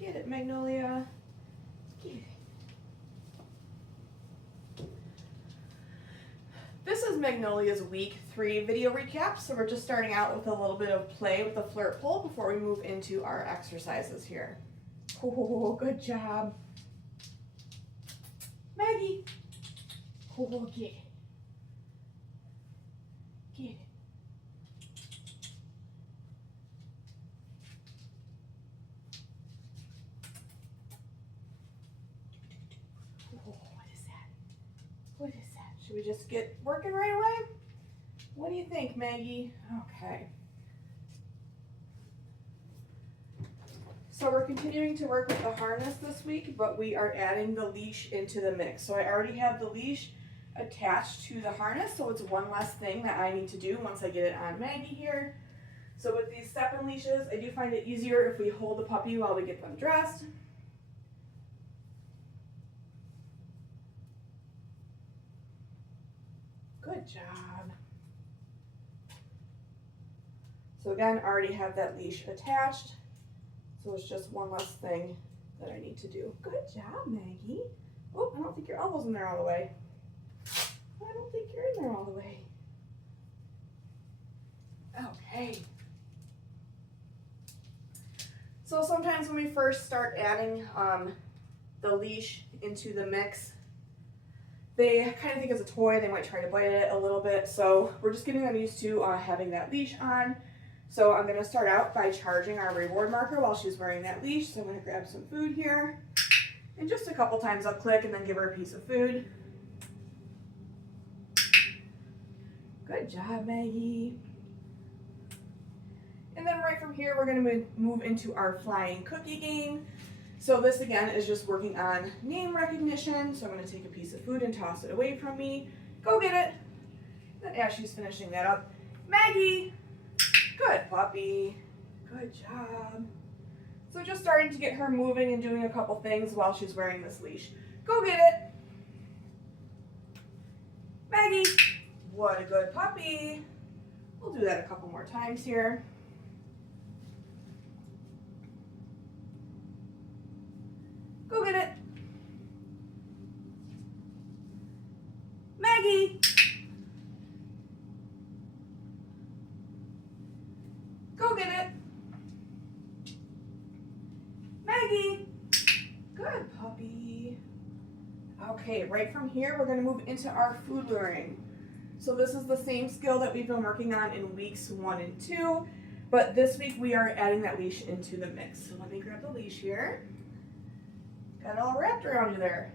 Get it, Magnolia. Get it. This is Magnolia's week 3 video recap, so we're just starting out with a little bit of play with the flirt pole before we move into our exercises here. Oh, good job. Maggie. Oh, get it. Get it. Oh, what is that? What is that? Should we just get working right away? What do you think, Maggie? Okay. So we're continuing to work with the harness this week, but we are adding the leash into the mix. So I already have the leash attached to the harness, so it's one less thing that I need to do once I get it on Maggie here. So with these step-in leashes, I do find it easier if we hold the puppy while we get them dressed. Good job. So again, I already have that leash attached. So it's just one less thing that I need to do. Good job, Maggie. Oh, I don't think your elbow's in there all the way. I don't think you're in there all the way. Okay. So sometimes when we first start adding the leash into the mix, they kind of think it's a toy. They might try to bite it a little bit. So we're just getting them used to having that leash on. So I'm going to start out by charging our reward marker while she's wearing that leash. So I'm going to grab some food here. And just a couple times I'll click and then give her a piece of food. Good job, Maggie. And then right from here, we're going to move into our flying cookie game. So this again is just working on name recognition. So I'm going to take a piece of food and toss it away from me. Go get it. Then as she's finishing that up, Maggie. Good puppy. Good job. So just starting to get her moving and doing a couple things while she's wearing this leash. Go get it. Maggie. What a good puppy. We'll do that a couple more times here. Go get it. Maggie. Go get it. Maggie. Good puppy. Okay, right from here, we're going to move into our food luring. So this is the same skill that we've been working on in weeks 1 and 2, but this week we are adding that leash into the mix. So let me grab the leash here. Got it all wrapped around you there.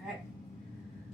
Okay.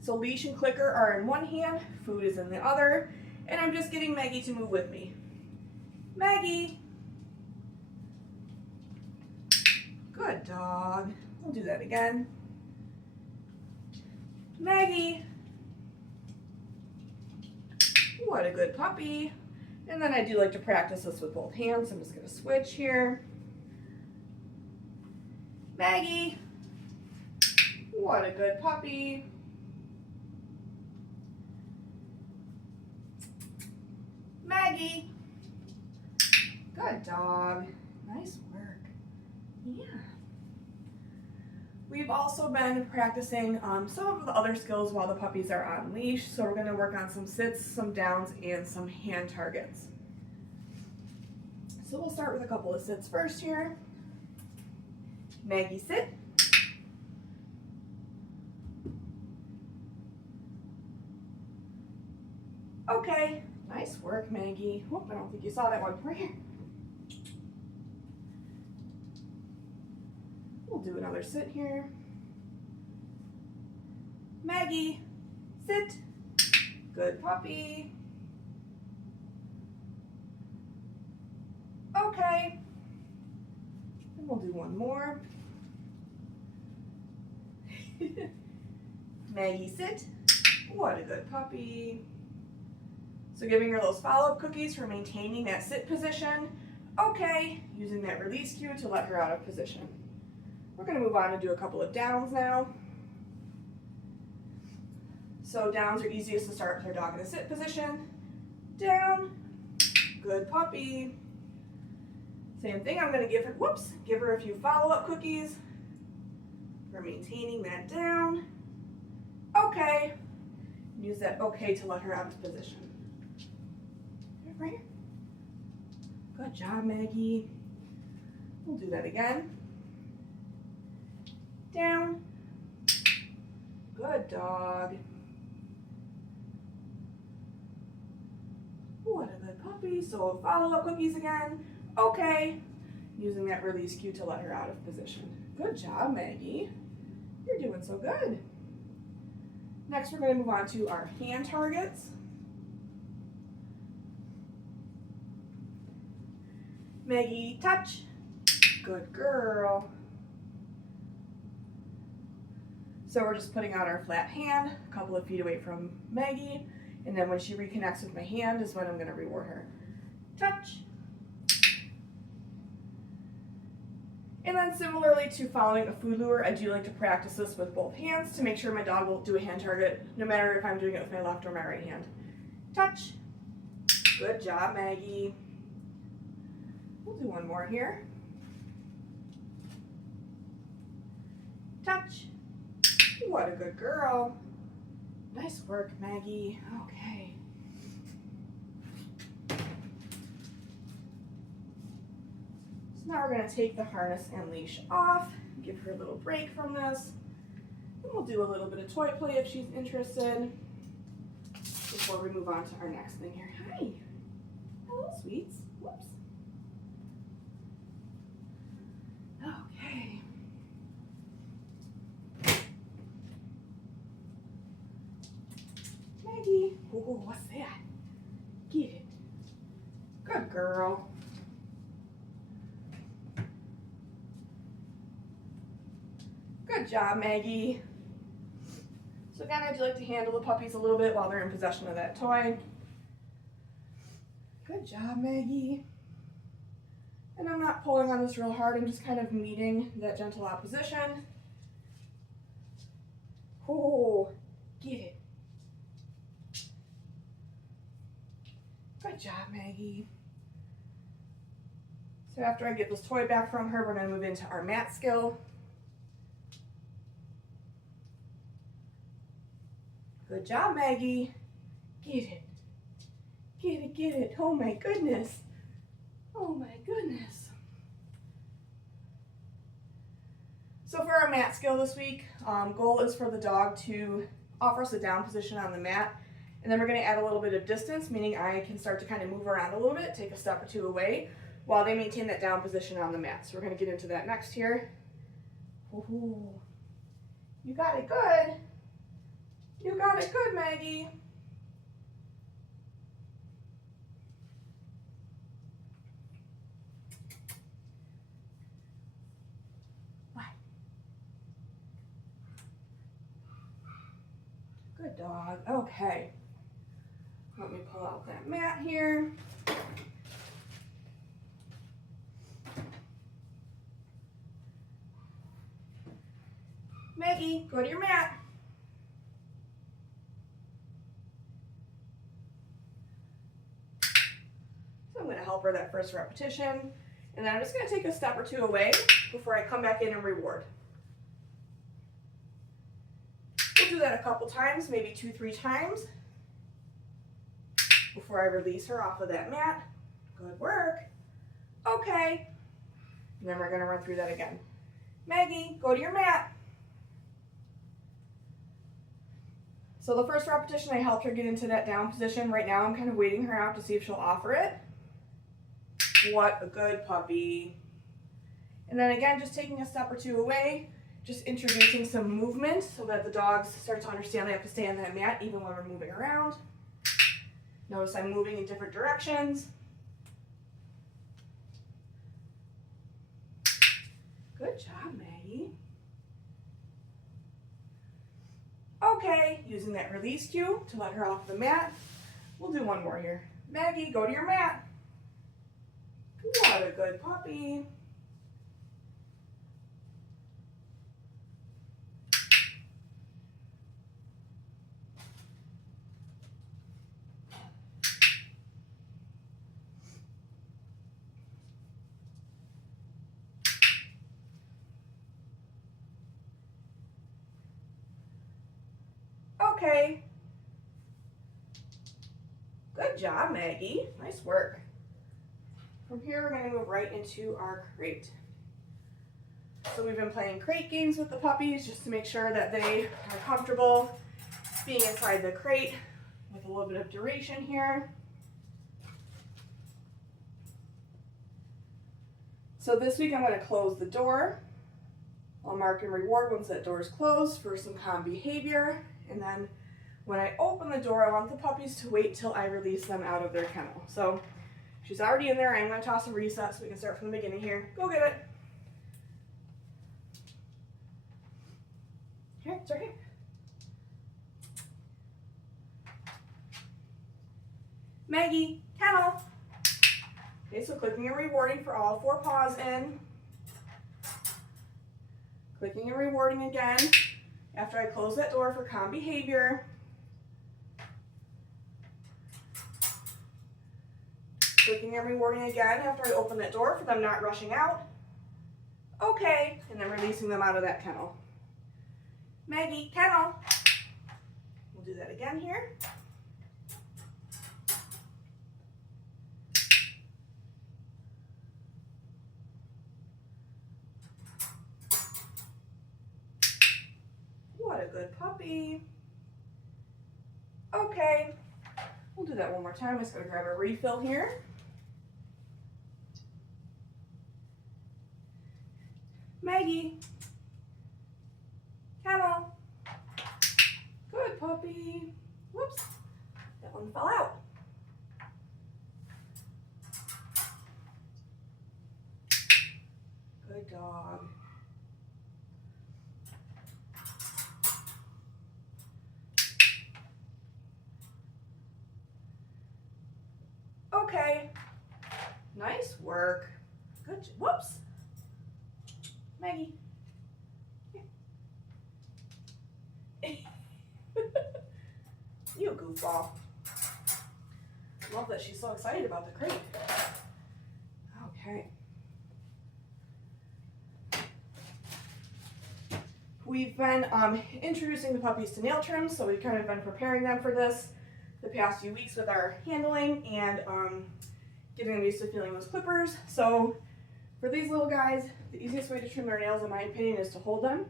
So leash and clicker are in one hand, food is in the other, and I'm just getting Maggie to move with me. Maggie. Good dog. We'll do that again. Maggie. What a good puppy. And then I do like to practice this with both hands. I'm just going to switch here. Maggie. What a good puppy. Maggie. Good dog. Nice work. Yeah. We've also been practicing some of the other skills while the puppies are on leash. So we're going to work on some sits, some downs, and some hand targets. So we'll start with a couple of sits first here. Maggie, sit. Okay. Nice work, Maggie. Whoop, I don't think you saw that one. Right here. We'll do another sit here. Maggie, sit. Good puppy. Okay. And we'll do one more. Maggie, sit. What a good puppy. So giving her those follow-up cookies for maintaining that sit position. Okay. Using that release cue to let her out of position. We're going to move on and do a couple of downs now. So downs are easiest to start with our dog in a sit position. Down. Good puppy. Same thing, I'm gonna give her a few follow-up cookies for maintaining that down. Okay. Use that okay to let her out of position. Right here. Good job, Maggie. We'll do that again. Down. Good dog. What a good puppy. So follow-up cookies again. Okay. Using that release cue to let her out of position. Good job, Maggie. You're doing so good. Next, we're going to move on to our hand targets. Maggie, touch. Good girl. So we're just putting out our flat hand, a couple of feet away from Maggie, and then when she reconnects with my hand is when I'm going to reward her. Touch. And then similarly to following a food lure, I do like to practice this with both hands to make sure my dog will do a hand target, no matter if I'm doing it with my left or my right hand. Touch. Good job, Maggie. We'll do one more here. Touch. What a good girl. Nice work, Maggie. Okay. So now we're going to take the harness and leash off, give her a little break from this. And we'll do a little bit of toy play if she's interested before we move on to our next thing here. Hi. Hello, sweets. Whoops. Okay. Maggie. Ooh, what's that? Get it. Good girl. Good job, Maggie. So again, I do like to handle the puppies a little bit while they're in possession of that toy. Good job, Maggie. And I'm not pulling on this real hard, I'm just kind of meeting that gentle opposition. Oh, get it. Good job, Maggie. So after I get this toy back from her, we're going to move into our mat skill. Good job, Maggie. Get it. Get it, get it. Oh my goodness. Oh my goodness. So for our mat skill this week, goal is for the dog to offer us a down position on the mat. And then we're going to add a little bit of distance, meaning I can start to kind of move around a little bit, take a step or two away, while they maintain that down position on the mat. So we're going to get into that next here. Ooh, you got it good. You got it good, Maggie. What? Good dog. Okay. Let me pull out that mat here. Maggie, go to your mat. So I'm going to help her that first repetition. And then I'm just going to take a step or two away before I come back in and reward. We'll do that a couple times, maybe 2-3 times, before I release her off of that mat. Good work. Okay. And then we're going to run through that again. Maggie, go to your mat. So the first repetition, I helped her get into that down position. Right now, I'm kind of waiting her out to see if she'll offer it. What a good puppy. And then again, just taking a step or two away, just introducing some movement so that the dogs start to understand they have to stay on that mat even when we're moving around. Notice I'm moving in different directions. Good job, Maggie. Okay, using that release cue to let her off the mat. We'll do one more here. Maggie, go to your mat. What a good puppy. Okay. Good job, Maggie. Nice work. From here, we're going to move right into our crate. So we've been playing crate games with the puppies just to make sure that they are comfortable being inside the crate with a little bit of duration here. So this week I'm going to close the door. I'll mark and reward once that door is closed for some calm behavior. And then when I open the door, I want the puppies to wait till I release them out of their kennel. So she's already in there. I'm going to toss a reset so we can start from the beginning here. Go get it. Here, start here. Maggie, kennel. Okay, so clicking and rewarding for all 4 paws in. Clicking and rewarding again after I close that door for calm behavior. Clicking and rewarding again after I open that door for them not rushing out. Okay, and then releasing them out of that kennel. Maggie, kennel. We'll do that again here. What a good puppy. Okay, we'll do that one more time. I'm just going to grab a refill here. Maggie, kennel. Good puppy. Whoops, that one fell out. Good dog. Okay, nice work. Good, whoops. Maggie. You goofball. Love that she's so excited about the crate. Okay. We've been introducing the puppies to nail trims, so we've kind of been preparing them for this the past few weeks with our handling and getting them used to feeling those clippers. So for these little guys, the easiest way to trim their nails, in my opinion, is to hold them.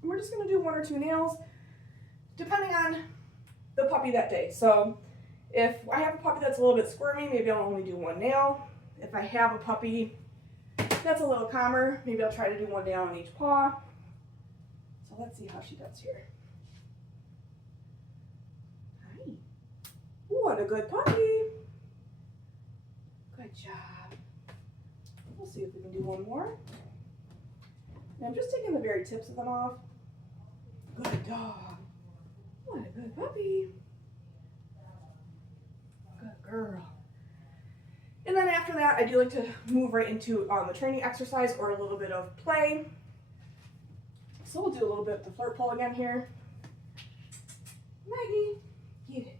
And we're just going to do 1 or 2 nails, depending on the puppy that day. So if I have a puppy that's a little bit squirmy, maybe I'll only do 1 nail. If I have a puppy that's a little calmer, maybe I'll try to do 1 nail on each paw. So let's see how she does here. Hi. What a good puppy. Good job. We'll see if we can do 1 more. And I'm just taking the very tips of them off. Good dog. What a good puppy. Good girl. And then after that, I do like to move right into the training exercise or a little bit of play. So we'll do a little bit of the flirt pull again here. Maggie, get it.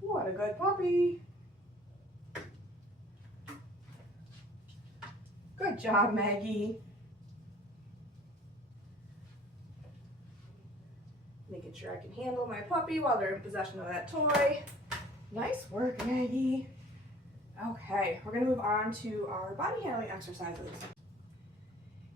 What a good puppy. Good job, Maggie. Making sure I can handle my puppy while they're in possession of that toy. Nice work, Maggie. Okay, we're gonna move on to our body handling exercises.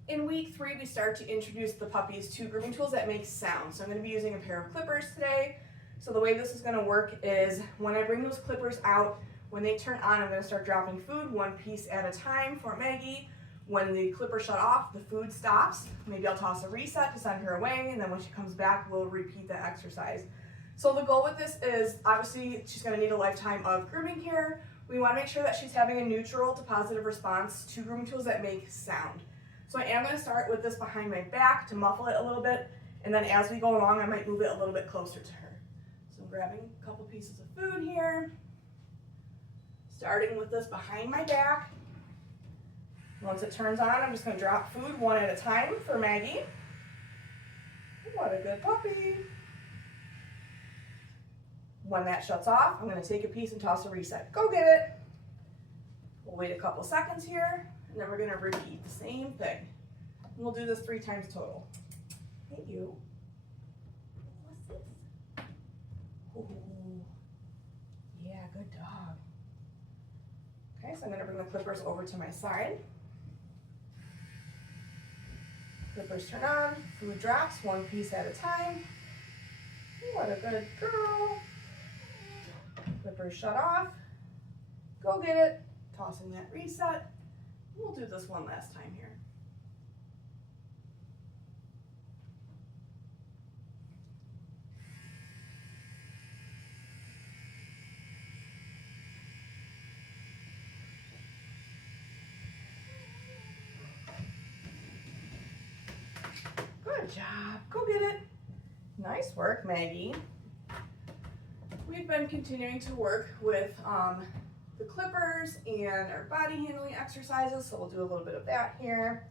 In week 3, we start to introduce the puppies to grooming tools that make sound. So I'm gonna be using a pair of clippers today. So the way this is gonna work is when I bring those clippers out, when they turn on, I'm gonna start dropping food 1 piece at a time for Maggie. When the clippers shut off, the food stops. Maybe I'll toss a reset to send her away, and then when she comes back, we'll repeat that exercise. So the goal with this is, obviously, she's gonna need a lifetime of grooming care. We wanna make sure that she's having a neutral to positive response to grooming tools that make sound. So I am gonna start with this behind my back to muffle it a little bit, and then as we go along, I might move it a little bit closer to her. So I'm grabbing a couple pieces of food here, starting with this behind my back. Once it turns on, I'm just going to drop food 1 at a time for Maggie. What a good puppy. When that shuts off, I'm going to take a piece and toss a reset. Go get it. We'll wait a couple seconds here, and then we're going to repeat the same thing. We'll do this 3 times total. Hey, you. What's this? Ooh. Yeah, good dog. Okay, so I'm gonna bring the clippers over to my side. Clippers turn on, food drops, 1 piece at a time. What a good girl. Clippers shut off. Go get it. Tossing that reset. We'll do this one last time here. Good job. Go get it. Nice work, Maggie. We've been continuing to work with the clippers and our body handling exercises, so we'll do a little bit of that here.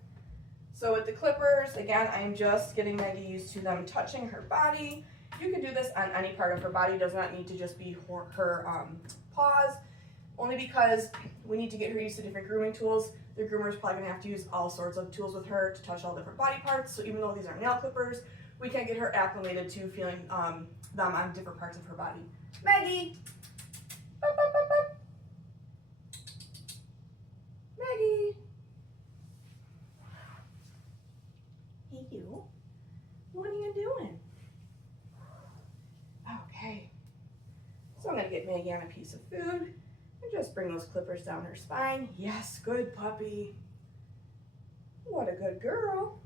So with the clippers, again, I'm just getting Maggie used to them touching her body. You can do this on any part of her body. It does not need to just be her paws, only because we need to get her used to different grooming tools. The groomer is probably gonna have to use all sorts of tools with her to touch all different body parts. So even though these are nail clippers, we can get her acclimated to feeling them on different parts of her body. Maggie! Boop, boop, boop, boop. Maggie! Hey, you. What are you doing? Okay. So I'm going to get Maggie on a piece of food and just bring those clippers down her spine. Yes, good puppy. What a good girl.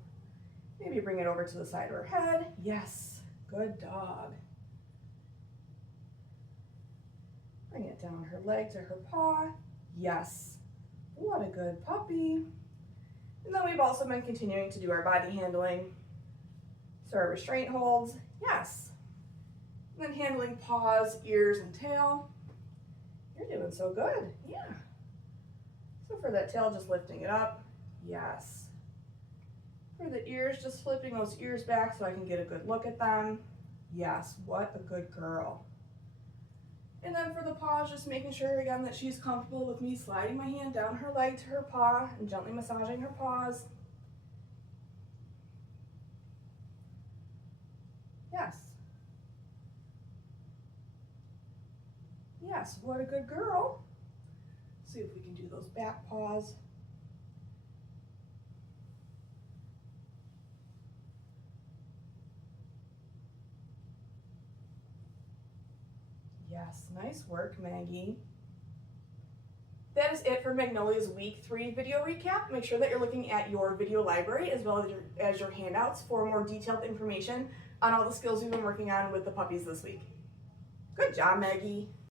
Maybe bring it over to the side of her head. Yes, good dog. Bring it down her leg to her paw. Yes. What a good puppy. And then we've also been continuing to do our body handling. So our restraint holds. Yes. And then handling paws, ears, and tail. You're doing so good. Yeah. So for that tail, just lifting it up. Yes. For the ears, just flipping those ears back so I can get a good look at them. Yes. What a good girl. And then for the paws, just making sure again that she's comfortable with me sliding my hand down her leg to her paw and gently massaging her paws. Yes. Yes, what a good girl. See if we can do those back paws. Yes, nice work, Maggie. That is it for Magnolia's week 3 video recap. Make sure that you're looking at your video library as well as your handouts for more detailed information on all the skills we've been working on with the puppies this week. Good job, Maggie.